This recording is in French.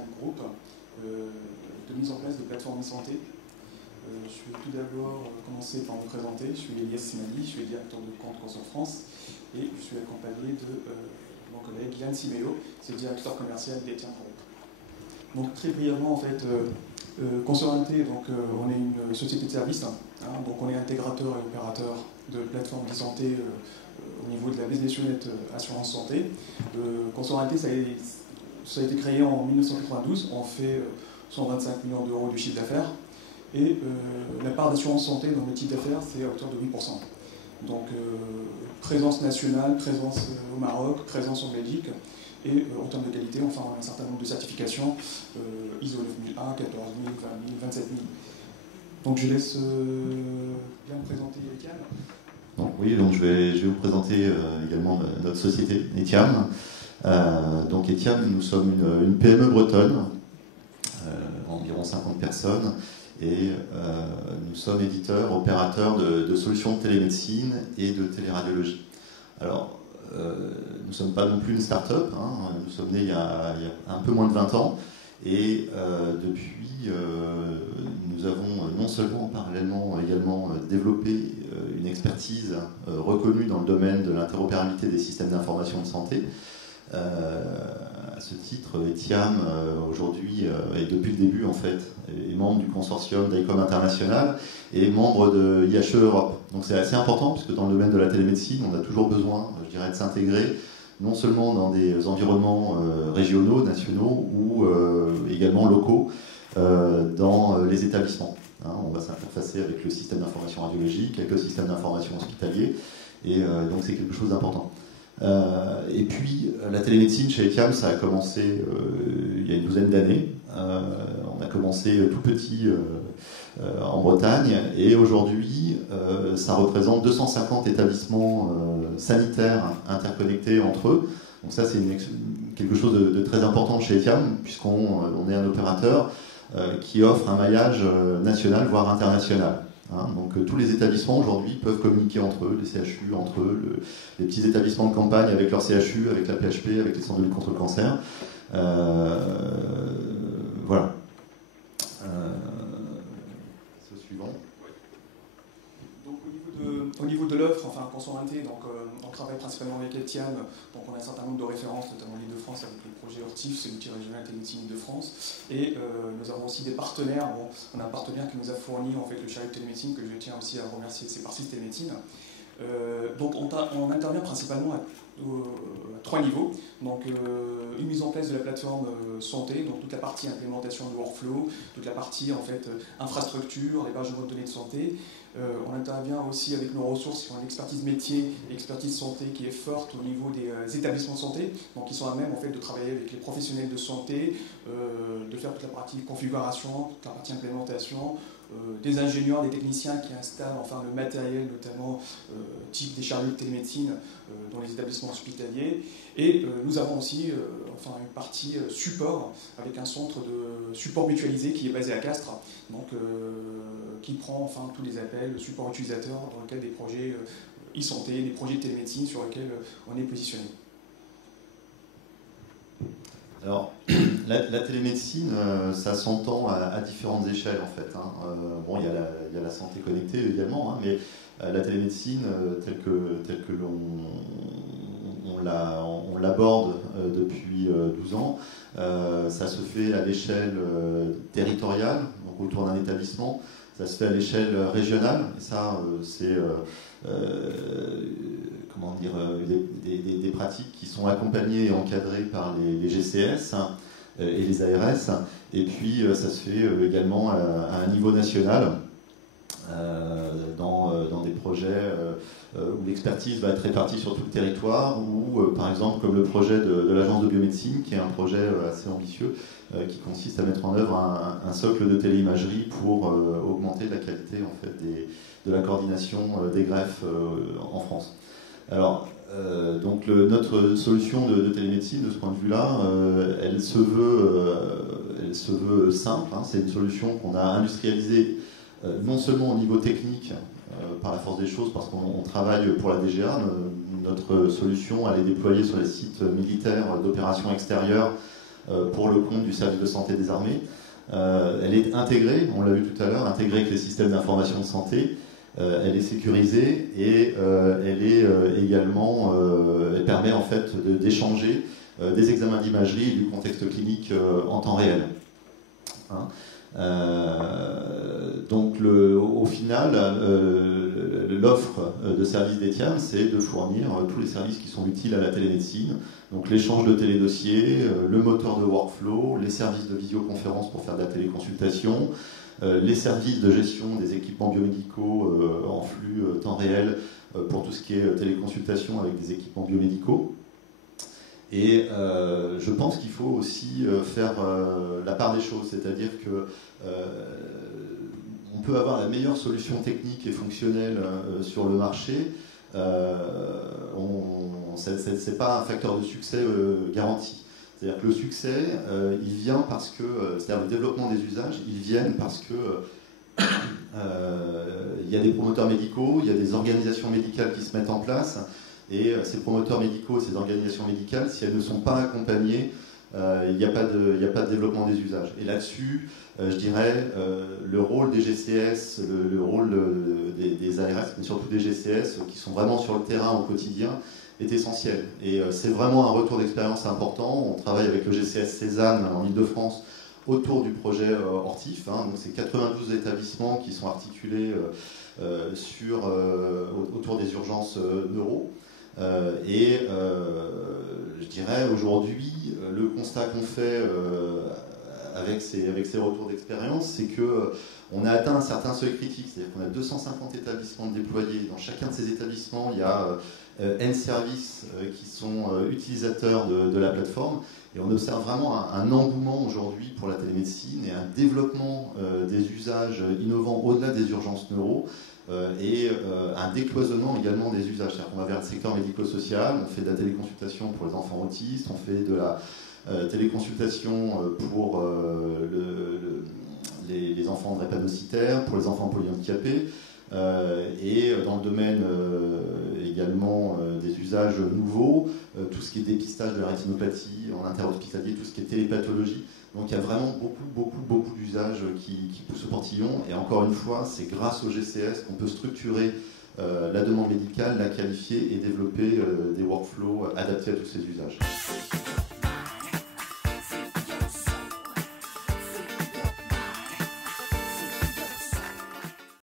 Etiam Group, de mise en place de plateformes e-santé. Je vais tout d'abord commencer par me présenter. Je suis Elias Simali, je suis directeur de compte Consort France et je suis accompagné de mon collègue Yann Siméo, c'est le directeur commercial d'Etiam Group. Donc très brièvement, en fait, Consorante, donc on est une société de services, donc on est intégrateur et opérateur de plateformes e-santé au niveau de la business unit assurance santé. Consorante, ça a été créé en 1992, on fait 125 millions d'euros du chiffre d'affaires et la part d'assurance santé dans le chiffre d'affaires c'est à hauteur de 8%. Donc présence nationale, présence au Maroc, présence en Belgique. Et en termes de qualité, enfin, on a un certain nombre de certifications, ISO 9001, 14000, 20000, 27000. Donc je laisse bien me présenter Etiam. Donc je vais vous présenter également notre société Etiam. Donc Etiam, nous sommes une PME bretonne, environ 50 personnes, et nous sommes éditeurs, opérateurs de solutions de télémédecine et de téléradiologie. Alors, nous ne sommes pas non plus une start-up, nous sommes nés il y a un peu moins de 20 ans, et depuis, nous avons non seulement parallèlement également développé une expertise reconnue dans le domaine de l'interopérabilité des systèmes d'information de santé. À ce titre, Etiam, aujourd'hui, et depuis le début en fait, est membre du consortium d'ICOM International et membre de IHE Europe. Donc c'est assez important puisque dans le domaine de la télémédecine, on a toujours besoin, je dirais, de s'intégrer non seulement dans des environnements régionaux, nationaux ou également locaux dans les établissements. On va s'interfacer avec le système d'information radiologique, avec le système d'information hospitalier, et donc c'est quelque chose d'important. Et puis la télémédecine chez Etiam, ça a commencé il y a une douzaine d'années. On a commencé tout petit en Bretagne et aujourd'hui ça représente 250 établissements sanitaires interconnectés entre eux. Donc ça c'est quelque chose de très important chez Etiam puisqu'on est un opérateur qui offre un maillage national voire international. Donc tous les établissements aujourd'hui peuvent communiquer entre eux, les CHU entre eux, les petits établissements de campagne avec leur CHU, avec la PHP, avec les centres de lutte contre le cancer. Voilà. Ce suivant. Donc au niveau de l'offre, enfin Consorante, donc on travaille principalement avec Etiam, donc on a un certain nombre de références, notamment l'Île-de-France avec le projet Ortif, c'est l'outil régional télémédecine Île-de-France, et nous avons aussi des partenaires. Bon, on a un partenaire qui nous a fourni en fait le chariot de télémédecine que je tiens aussi à remercier, c'est Parsis Télémédecine. Donc on intervient principalement à 3 niveaux. Donc une mise en place de la plateforme santé, donc toute la partie implémentation de workflow, toute la partie en fait infrastructure, l'hébergement de données de santé. On intervient aussi avec nos ressources qui ont une expertise métier et expertise santé qui est forte au niveau des établissements de santé, donc ils sont à même en fait de travailler avec les professionnels de santé, de faire toute la partie configuration, toute la partie implémentation, des ingénieurs, des techniciens qui installent enfin le matériel, notamment type des chariots de télémédecine dans les établissements hospitaliers. Et nous avons aussi enfin une partie support avec un centre de support mutualisé qui est basé à Castres, donc qui prend enfin tous les appels, support utilisateur dans le cadre des projets e-santé, des projets de télémédecine sur lesquels on est positionné. Alors, la télémédecine, ça s'entend à différentes échelles en fait. Bon, il y a la santé connectée également, mais la télémédecine, telle que on l'aborde depuis 12 ans, ça se fait à l'échelle territoriale, donc autour d'un établissement. Ça se fait à l'échelle régionale, et ça, c'est comment dire, des pratiques qui sont accompagnées et encadrées par les GCS et les ARS. Et puis, ça se fait également à un niveau national, dans des projets où l'expertise va être répartie sur tout le territoire, ou par exemple comme le projet de l'agence de biomédecine, qui est un projet assez ambitieux, qui consiste à mettre en œuvre un socle de téléimagerie pour augmenter la qualité en fait, de la coordination des greffes en France. Alors, donc notre solution de télémédecine, de ce point de vue-là, elle se veut simple. C'est une solution qu'on a industrialisée non seulement au niveau technique, par la force des choses, parce qu'on travaille pour la DGA. Notre solution, elle est déployée sur les sites militaires d'opérations extérieures pour le compte du service de santé des armées. Elle est intégrée, on l'a vu tout à l'heure, intégrée avec les systèmes d'information de santé. Elle est sécurisée et elle est également, elle permet en fait d'échanger des examens d'imagerie et du contexte clinique en temps réel. Hein. Donc au final, l'offre de services d'ETIAM, c'est de fournir tous les services qui sont utiles à la télémédecine, donc l'échange de télédossiers, le moteur de workflow, les services de visioconférence pour faire de la téléconsultation, les services de gestion des équipements biomédicaux en flux temps réel pour tout ce qui est téléconsultation avec des équipements biomédicaux. Et je pense qu'il faut aussi faire la part des choses, c'est-à-dire que on peut avoir la meilleure solution technique et fonctionnelle sur le marché. C'est pas un facteur de succès garanti. C'est-à-dire que le succès, il vient parce que, c'est-à-dire le développement des usages, ils viennent parce que il y a des promoteurs médicaux, il y a des organisations médicales qui se mettent en place. Et ces promoteurs médicaux, ces organisations médicales, si elles ne sont pas accompagnées, il n'y a pas de développement des usages. Et là-dessus, je dirais, le rôle des GCS, le rôle des ARS, mais surtout des GCS, qui sont vraiment sur le terrain au quotidien, est essentiel. Et c'est vraiment un retour d'expérience important. On travaille avec le GCS Cézanne en Ile-de-France autour du projet Ortif. Hein. Donc c'est 92 établissements qui sont articulés autour des urgences neuro. Je dirais aujourd'hui, le constat qu'on fait avec ces retours d'expérience, c'est qu'on a atteint un certain seuil critique, c'est-à-dire qu'on a 250 établissements déployés. Dans chacun de ces établissements, il y a N services qui sont utilisateurs de la plateforme. Et on observe vraiment un engouement aujourd'hui pour la télémédecine et un développement des usages innovants au-delà des urgences neuro. Et un décloisonnement également des usages. C'est-à-dire qu'on va vers le secteur médico-social, on fait de la téléconsultation pour les enfants autistes, on fait de la téléconsultation pour les enfants drépanocytaires, pour les enfants polyhandicapés, et dans le domaine également des usages nouveaux, tout ce qui est dépistage de la rétinopathie en interhospitalier, tout ce qui est télépathologie. Donc il y a vraiment beaucoup d'usages qui poussent au portillon. Et encore une fois, c'est grâce au GCS qu'on peut structurer la demande médicale, la qualifier et développer des workflows adaptés à tous ces usages.